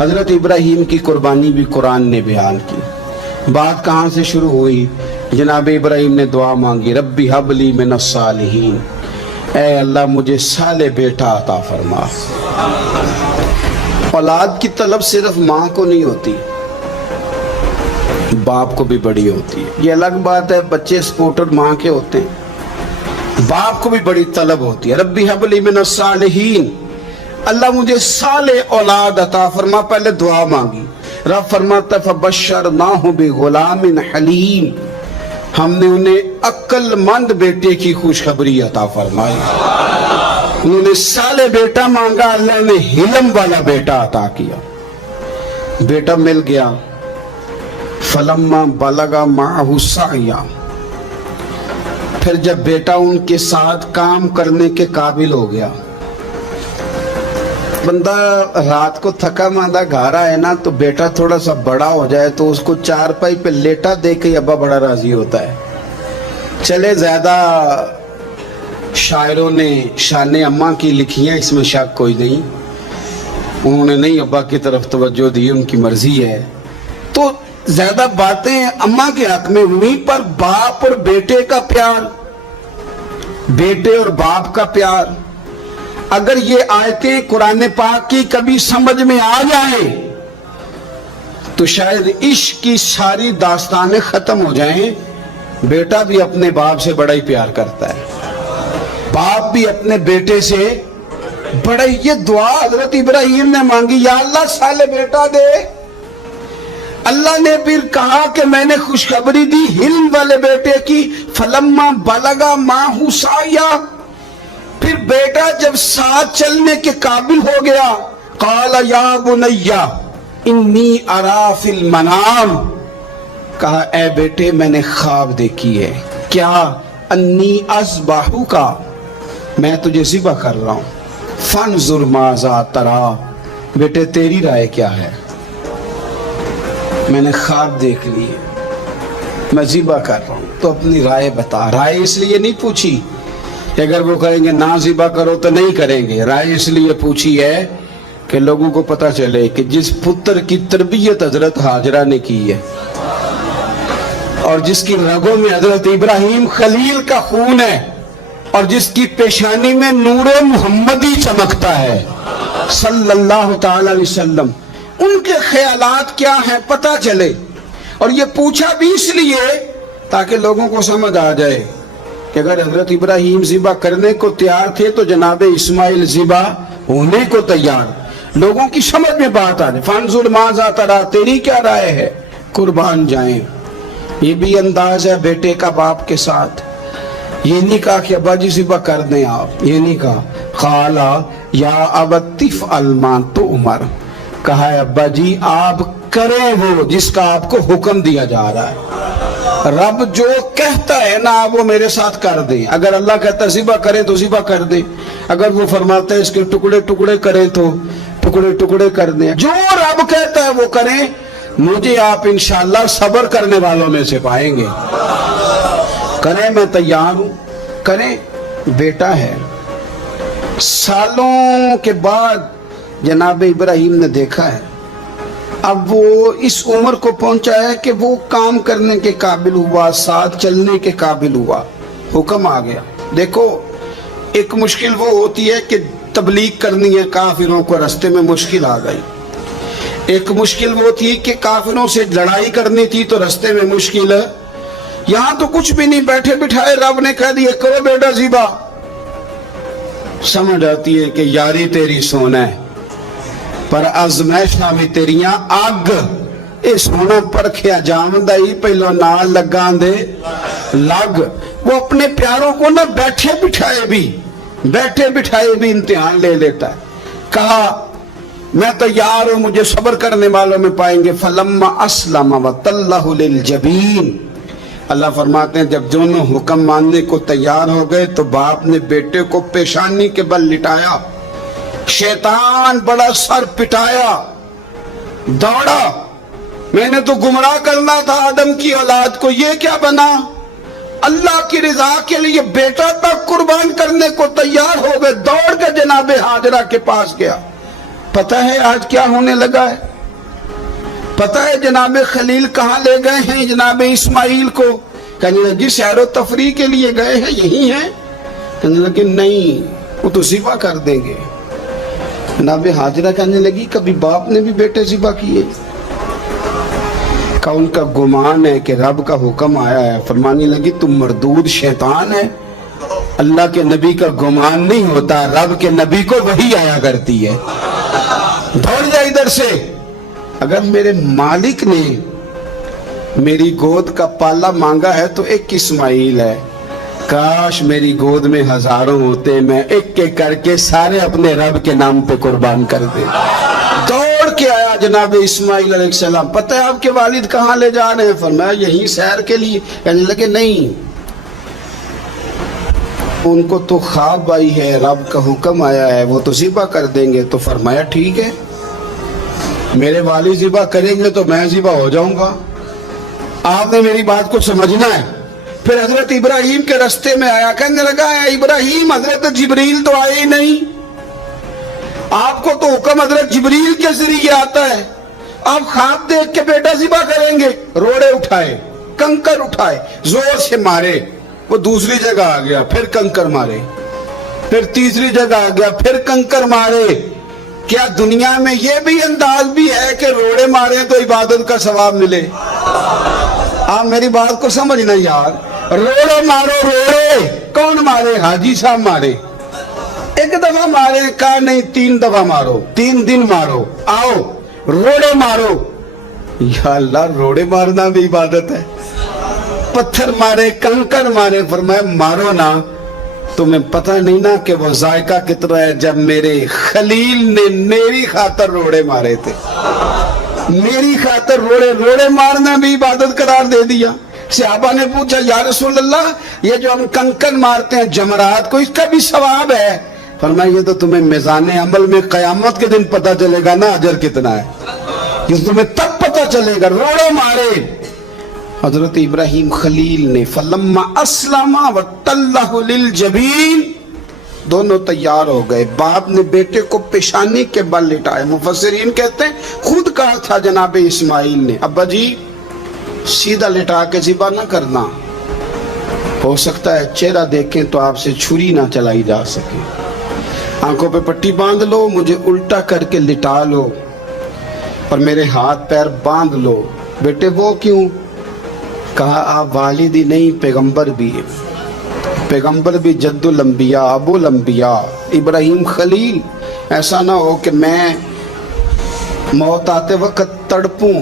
حضرت ابراہیم کی قربانی بھی قرآن نے بیان کی۔ بات کہاں سے شروع ہوئی؟ جناب ابراہیم نے دعا مانگی، ربی حب لی من الصالحین، اے اللہ مجھے صالح بیٹا عطا فرما۔ اولاد کی طلب صرف ماں کو نہیں ہوتی، باپ کو بھی بڑی ہوتی ہے۔ یہ الگ بات ہے، بچے سپورٹر ماں کے ہوتے ہیں، باپ کو بھی بڑی طلب ہوتی ہے۔ ربی حب لی من الصالحین، اللہ مجھے صالح اولاد عطا فرما۔ پہلے دعا مانگی، رب فرماتا فبشرناہ بغلام حلیم، ہم نے انہیں عقل مند بیٹے کی خوشخبری عطا فرمائی۔ انہوں نے صالح بیٹا مانگا، اللہ نے حلم والا بیٹا عطا کیا۔ بیٹا مل گیا۔ فلما بلغ معہ السعی، پھر جب بیٹا ان کے ساتھ کام کرنے کے قابل ہو گیا، بندہ رات کو تھکا ماندہ گھر آئے نا تو بیٹا تھوڑا سا بڑا ہو جائے تو اس کو چارپائی پہ لیٹا دیکھ کے ابا بڑا راضی ہوتا ہے۔ چلے زیادہ شاعروں نے شان اماں کی لکھی ہیں، اس میں شک کوئی نہیں، انہوں نے نہیں ابا کی طرف توجہ دی، ان کی مرضی ہے، تو زیادہ باتیں اماں کے حق میں ہوئی، پر باپ اور بیٹے کا پیار، بیٹے اور باپ کا پیار، اگر یہ آیتیں قرآن پاک کی کبھی سمجھ میں آ جائیں تو شاید عشق کی ساری داستانیں ختم ہو جائیں۔ بیٹا بھی اپنے باپ سے بڑا ہی پیار کرتا ہے، باپ بھی اپنے بیٹے سے بڑا ہی۔ یہ دعا حضرت ابراہیم نے مانگی، یا اللہ صالح بیٹا دے۔ اللہ نے پھر کہا کہ میں نے خوشخبری دی حلم والے بیٹے کی، فلما بلغ معہ السعی، پھر بیٹا جب ساتھ چلنے کے قابل ہو گیا، قال یا بنی انی ارا فی المنام، کہا اے بیٹے میں نے خواب دیکھی ہے، کیا؟ انی اذبحک، میں تجھے ذبح کر رہا ہوں، فانظر ماذا تری، بیٹے تیری رائے کیا ہے؟ میں نے خواب دیکھ لی ہے، میں ذبح کر رہا ہوں، تو اپنی رائے بتا۔ رائے اس لیے نہیں پوچھی کہ اگر وہ کہیں گے نہ ذبح کرو تو نہیں کریں گے، رائے اس لیے پوچھی ہے کہ لوگوں کو پتہ چلے کہ جس پتر کی تربیت حضرت حاجرہ نے کی ہے اور جس کی رگوں میں حضرت ابراہیم خلیل کا خون ہے اور جس کی پیشانی میں نور محمدی چمکتا ہے صلی اللہ تعالی علیہ وسلم، ان کے خیالات کیا ہیں پتہ چلے۔ اور یہ پوچھا بھی اس لیے تاکہ لوگوں کو سمجھ آ جائے کہ اگر حضرت ابراہیم ذبح کرنے کو تیار تھے تو جناب اسماعیل ذبح ہونے کو تیار، لوگوں کی سمجھ میں بات آ جائے۔ فانظر ماذا تری، تیری کیا رائے ہے؟ قربان جائیں۔ یہ بھی انداز ہے بیٹے کا باپ کے ساتھ، یہ نہیں کہا کہ ابا جی ذبح کر دیں آپ، یہ نہیں کہا، قال یا ابت افعل ما تؤمر، کہا ہے ابا جی آپ کریں وہ جس کا آپ کو حکم دیا جا رہا ہے۔ رب جو کہتا ہے نا وہ میرے ساتھ کر دیں، اگر اللہ کہتا ہے ذبح کریں تو ذبح کر دیں، اگر وہ فرماتا ہے اس کے ٹکڑے ٹکڑے کریں تو ٹکڑے ٹکڑے کر دیں، جو رب کہتا ہے وہ کریں۔ مجھے آپ انشاءاللہ صبر کرنے والوں میں سے پائیں گے۔ کریں، میں تیار ہوں، کریں۔ بیٹا ہے، سالوں کے بعد جناب ابراہیم نے دیکھا ہے، اب وہ اس عمر کو پہنچا ہے کہ وہ کام کرنے کے قابل ہوا، ساتھ چلنے کے قابل ہوا، حکم آ گیا۔ دیکھو ایک مشکل وہ ہوتی ہے کہ تبلیغ کرنی ہے، کافروں کو رستے میں مشکل آ گئی۔ ایک مشکل وہ تھی کہ کافروں سے لڑائی کرنی تھی تو رستے میں مشکل ہے۔ یہاں تو کچھ بھی نہیں، بیٹھے بٹھائے رب نے کہہ دیا کرو بیٹا ذبح۔ سمجھ آتی ہے کہ یاری تیری سونا ہے پر ازمائشاں بھی تیریاں اگ، اے سونا پرکھیا جامدہ ہی پہلو نال لگان دے لگ۔ وہ اپنے پیاروں کو نہ بیٹھے بٹھائے بھی امتحان لے لیتا ہے۔ کہا میں تیار ہوں، مجھے صبر کرنے والوں میں پائیں گے۔ فلما اسلم وتلہ للجبین، اللہ فرماتے ہیں جب دونوں حکم ماننے کو تیار ہو گئے تو باپ نے بیٹے کو پیشانی کے بل لٹایا، شیطان بڑا سر پٹایا، دوڑا، میں نے تو گمراہ کرنا تھا آدم کی اولاد کو، یہ کیا بنا؟ اللہ کی رضا کے لیے بیٹا تک قربان کرنے کو تیار ہو گئے، دوڑ کے جناب حاجرہ کے پاس گیا، پتہ ہے آج کیا ہونے لگا ہے؟ پتہ ہے جناب خلیل کہاں لے گئے ہیں جناب اسماعیل کو؟ کہنے لگی سیر و تفریح کے لیے گئے ہیں، یہی ہیں؟ کہنے لگے نہیں، وہ تو ذبح کر دیں گے۔ جناب حاجرہ کہنے لگی کبھی باپ نے بھی بیٹے ذبح کیے؟ کہ ان کا گمان ہے کہ رب کا حکم آیا ہے۔ فرمانے لگی تم مردود شیطان ہے، اللہ کے نبی کا گمان نہیں ہوتا، رب کے نبی کو وحی آیا کرتی ہے، دوڑ جا ادھر سے۔ اگر میرے مالک نے میری گود کا پالا مانگا ہے تو ایک اسماعیل ہے، کاش میری گود میں ہزاروں ہوتے، میں ایک ایک کر کے سارے اپنے رب کے نام پہ قربان کر دے۔ دوڑ کے آیا جناب اسماعیل علیہ السلام۔ پتہ ہے آپ کے والد کہاں لے جا رہے ہیں؟ فرمایا یہی سیر کے لیے۔ کہنے لگے نہیں، ان کو تو خواب آئی ہے، رب کا حکم آیا ہے، وہ تو ذبح کر دیں گے۔ تو فرمایا ٹھیک ہے، میرے والد ذبح کریں گے تو میں ذبح ہو جاؤں گا، آپ نے میری بات کو سمجھنا ہے۔ پھر حضرت ابراہیم کے رستے میں آیا، کہنے لگا اے ابراہیم حضرت جبریل تو آئے ہی نہیں، آپ کو تو حکم حضرت جبریل کے ذریعے آتا ہے، آپ خواب دیکھ کے بیٹا ذبح کریں گے؟ روڑے اٹھائے، کنکر اٹھائے، زور سے مارے، وہ دوسری جگہ آ گیا، پھر کنکر مارے، پھر تیسری جگہ آ گیا، پھر کنکر مارے۔ کیا دنیا میں یہ بھی انداز بھی ہے کہ روڑے مارے تو عبادت کا ثواب ملے؟ آپ میری بات کو سمجھنا یار، روڑے مارو، روڑے کون مارے؟ حاجی صاحب مارے، ایک دفعہ مارے، کہا نہیں 3 دفعہ مارو، 3 دن مارو، آؤ روڑے مارو۔ یا اللہ، روڑے مارنا بھی عبادت ہے؟ پتھر مارے، کنکر مارے، فرمایا مارو نا، تمہیں پتہ نہیں نا کہ وہ ذائقہ کتنا ہے جب میرے خلیل نے میری خاطر روڑے مارے تھے، میری خاطر روڑے مارنا بھی عبادت قرار دے دیا۔ صحابہ نے پوچھا یا رسول اللہ، یہ جو ہم کنکر مارتے ہیں جمرات کو، اس کا بھی ثواب ہے؟ فرمایا یہ تو تمہیں میزان عمل میں قیامت کے دن پتہ چلے گا نا اجر کتنا ہے، یہ تمہیں تب پتہ چلے گا۔ روڑے مارے حضرت ابراہیم خلیل نے، فلما اسلم وتلہ للجبین، دونوں تیار ہو گئے، باپ نے بیٹے کو پیشانی کے بل لٹائے۔ مفسرین کہتے ہیں خود کہا تھا جناب اسماعیل نے، ابا جی سیدھا لٹا کے ذبح نہ کرنا، ہو سکتا ہے چہرہ دیکھیں تو آپ سے چھری نہ چلائی جا سکے، آنکھوں پہ پٹی باندھ لو، مجھے الٹا کر کے لٹا لو اور میرے ہاتھ پیر باندھ لو۔ بیٹے وہ کیوں؟ کہا آپ والد ہی نہیں پیغمبر بھی ہیں، پیغمبر بھی جد الانبیاء ابو الانبیاء ابراہیم خلیل، ایسا نہ ہو کہ میں موت آتے وقت تڑپوں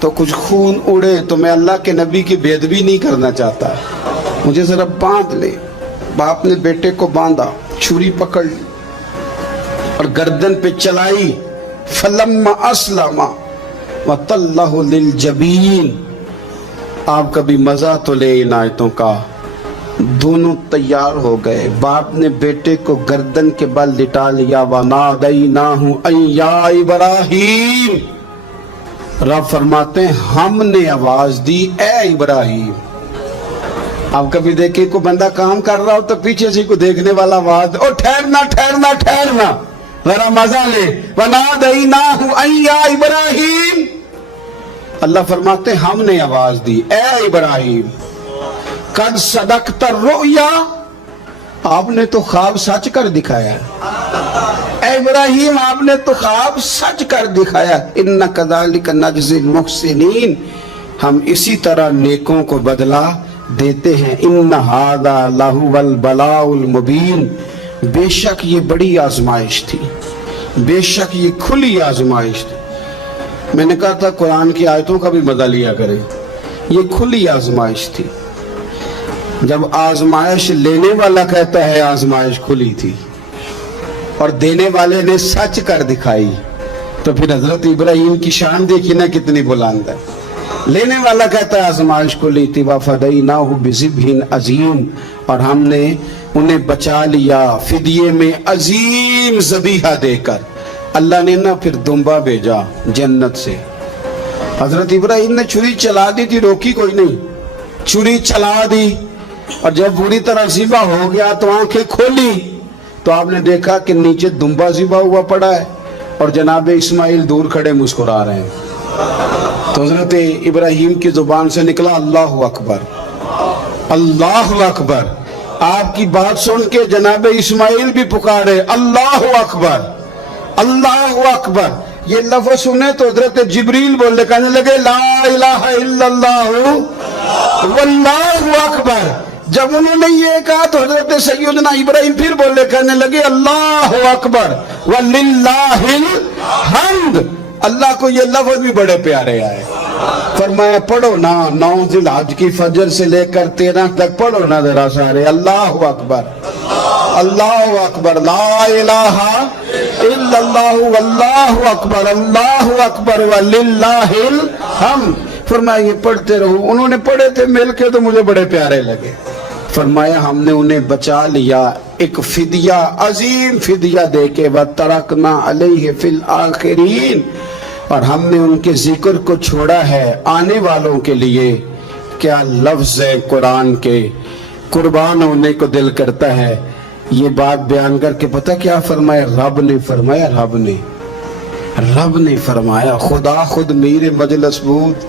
تو کچھ خون اڑے تو میں اللہ کے نبی کی بے ادبی نہیں کرنا چاہتا، مجھے ذرا باندھ لے۔ باپ نے بیٹے کو باندھا، چھری پکڑ لی اور گردن پہ چلائی، فلما اسلم وتلہ للجبین۔ آپ کبھی مزہ تو لے ان آیتوں کا، دونوں تیار ہو گئے، باپ نے بیٹے کو گردن کے بل لٹا لیا، وَنَادَيْنَاهُ أَن يَا إِبْرَاهِيمُ، رب فرماتے ہیں ہم نے آواز دی اے ابراہیم۔ آپ کبھی دیکھیں کوئی بندہ کام کر رہا ہو تو پیچھے سے کوئی دیکھنے والا آواز، او ٹھہرنا ٹھہرنا ٹھہرنا، ذرا مزہ لے، وَنَادَيْنَاهُ أَن يَا إِبْرَاهِيمُ، اللہ فرماتے ہیں ہم نے آواز دی اے ابراہیم، قد صدقت الرؤیا، آپ نے تو خواب سچ کر دکھایا، اے ابراہیم آپ نے تو خواب سچ کر دکھایا، اِنَّا كَذَلِكَ نَجْزِي الْمُحْسِنِينَ، ہم اسی طرح نیکوں کو بدلہ دیتے ہیں، اِنَّ هَذَا لَهُوَ الْبَلَاءُ الْمُبِينُ، بے شک یہ بڑی آزمائش تھی، بے شک یہ کھلی آزمائش تھی۔ میں نے کہا تھا قرآن کی آیتوں کا بھی مزہ لیا کریں، یہ کھلی آزمائش تھی۔ جب آزمائش لینے والا کہتا ہے آزمائش کھلی تھی اور دینے والے نے سچ کر دکھائی، تو پھر حضرت ابراہیم کی شان دیکھی نا کتنی بلند ہے۔ لینے والا کہتا ہے آزمائش کھلی تھی، وَفَدَيْنَاهُ بِذِبْحٍ عَظِيمٍ، اور ہم نے انہیں بچا لیا فدیے میں عظیم ذبیحہ دے کر۔ اللہ نے نا پھر دمبا بھیجا جنت سے، حضرت ابراہیم نے چھری چلا دی تھی، روکی کوئی نہیں، چھری چلا دی، اور جب بری طرح ذبح ہو گیا تو آنکھیں کھولی تو آپ نے دیکھا کہ نیچے دمبا ذبح ہوا پڑا ہے، اور جناب اسماعیل دور کھڑے مسکرا رہے ہیں. تو حضرت ابراہیم کی زبان سے نکلا اللہ اکبر اللہ اکبر. آپ کی بات سن کے جناب اسماعیل بھی پکارے اللہ اکبر اللہ اکبر. یہ لفظ سنے تو حضرت جبریل بولنے کہنے لگے لا الہ الا اللہ واللہ اکبر. جب انہوں نے یہ کہا تو حضرت سیدنا ابراہیم پھر بولنے کہنے لگے اللہ اکبر وللہ الحمد. اللہ کو یہ لفظ بھی بڑے پیارے آئے. فرمایا پڑھو نا 9 ذی الحج کی فجر سے لے کر 13 تک پڑھو نا ذرا سارے اللہ اکبر اللہ اکبر لا الہ الا اللہ واللہ اکبر وللہ الحمد. فرمایا یہ پڑھتے رہو. انہوں نے پڑھے تھے مل کے تو مجھے بڑے پیارے لگے. فرمایا ہم نے انہیں بچا لیا ایک فدیہ عظیم فدیہ دے کے وَتَرَكْنَا عَلَيْهِ فِي الْآخِرِينَ. اور ہم نے ان کے ذکر کو چھوڑا ہے آنے والوں کے لیے. کیا لفظ ہے قرآن کے, قربان ہونے کو دل کرتا ہے. یہ بات بیان کر کے پتہ کیا فرمایا رب نے فرمایا خدا خود میر مجلس بود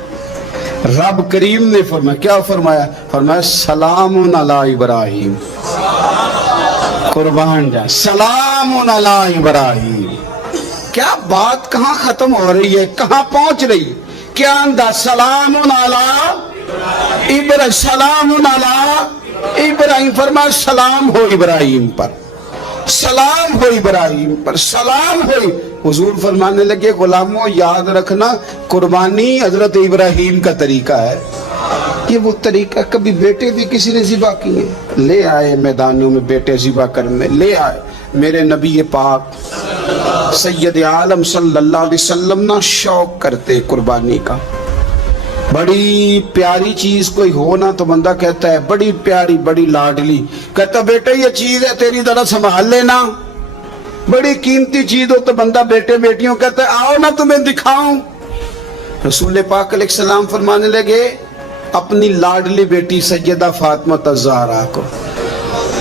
رب کریم نے فرمایا کیا فرمایا سلام علی ابراہیم. قربان جائے سلام علی ابراہیم. کیا بات کہاں ختم ہو رہی ہے کہاں پہنچ رہی. کیا انداز سلام علی ابراہیم سلام علی ابراہیم. فرمایا سلام ہو ابراہیم پر سلام ہو ابراہیم پر سلام ہو. حضور فرمانے لگے غلاموں یاد رکھنا قربانی حضرت ابراہیم کا طریقہ ہے. یہ وہ طریقہ کبھی بیٹے بھی کسی نے ذبح کیے لے آئے میدانوں میں بیٹے ذبح کرنے لے آئے. میرے نبی پاک سید عالم صلی اللہ علیہ وسلم نہ شوق کرتے قربانی کا. بڑی پیاری چیز کوئی ہو نا تو بندہ کہتا ہے بڑی پیاری بڑی لاڈلی. کہتا بیٹے یہ چیز ہے تیری ذرا سنبھال لینا. بڑی قیمتی چیز ہو تو بندہ بیٹے بیٹیوں کہتا ہے آؤ نا تمہیں دکھاؤں. رسول پاک علیہ السلام فرمانے لگے اپنی لاڈلی بیٹی سیدہ فاطمہ الزہرا کو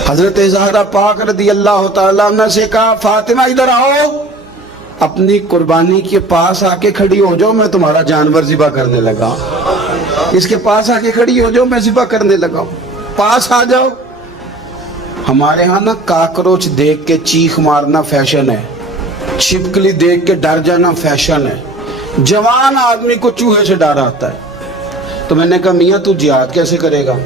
حضرت زہرا پاک رضی اللہ تعالیٰ عنہ سے کہا فاطمہ ادھر آؤ اپنی قربانی کے پاس آ کے کھڑی ہو جاؤ میں تمہارا جانور ذبح کرنے لگا. اس کے پاس آ کے کھڑی ہو جاؤ میں ذبح کرنے لگا ہوں. پاس آ جاؤ. ہمارے ہاں نا کاکروچ دیکھ کے چیخ مارنا فیشن ہے. چھپکلی دیکھ کے ڈر جانا فیشن ہے. جوان آدمی کو چوہے سے ڈر آتا ہے. تو میں نے کہا میاں تو جہاد کیسے کرے گا.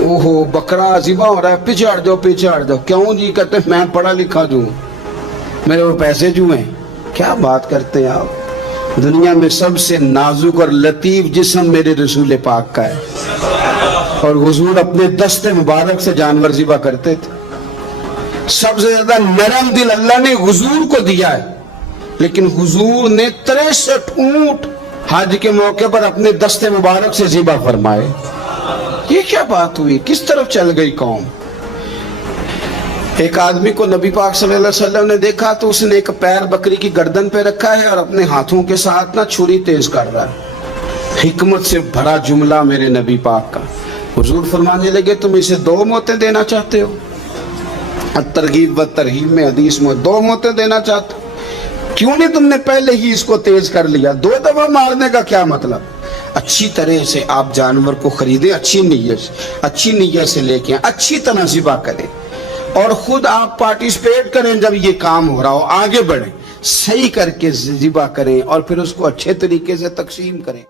اوہو بکرا ذبح ہو رہا ہے پیچھے ہٹ جاؤ. کیوں جی کہتے میں پڑھا لکھا جو ہوں میرے وہ پیسے جو ہیں. کیا بات کرتے ہیں آپ. دنیا میں سب سے نازک اور لطیف جسم میرے رسول پاک کا ہے اور حضور اپنے دست مبارک سے جانور ذبح کرتے تھے. سب سے زیادہ نرم دل اللہ نے حضور کو دیا ہے لیکن حضور نے 63 اونٹ حج کے موقع پر اپنے دست مبارک سے ذبح فرمائے. یہ کیا بات ہوئی کس طرف چل گئی قوم. ایک آدمی کو نبی پاک صلی اللہ علیہ وسلم نے دیکھا تو اس نے ایک پیر بکری کی گردن پہ رکھا ہے اور اپنے ہاتھوں کے ساتھ چھری تیز کر رہا ہے. حکمت سے بھرا جملہ میرے نبی پاک کا. حضور فرمانے لگے تم اسے 2 موتیں دینا چاہتے ہو. ترغیب و ترہیب میں حدیث میں 2 موتیں دینا چاہتے ہو. کیوں نہیں تم نے پہلے ہی اس کو تیز کر لیا. 2 دفعہ مارنے کا کیا مطلب. اچھی طرح سے آپ جانور کو خریدیں اچھی نیت سے لے کے اچھی طرح ذبح کریں اور خود آپ پارٹیسپیٹ کریں. جب یہ کام ہو رہا ہو آگے بڑھیں صحیح کر کے ذبح کریں اور پھر اس کو اچھے طریقے سے تقسیم کریں.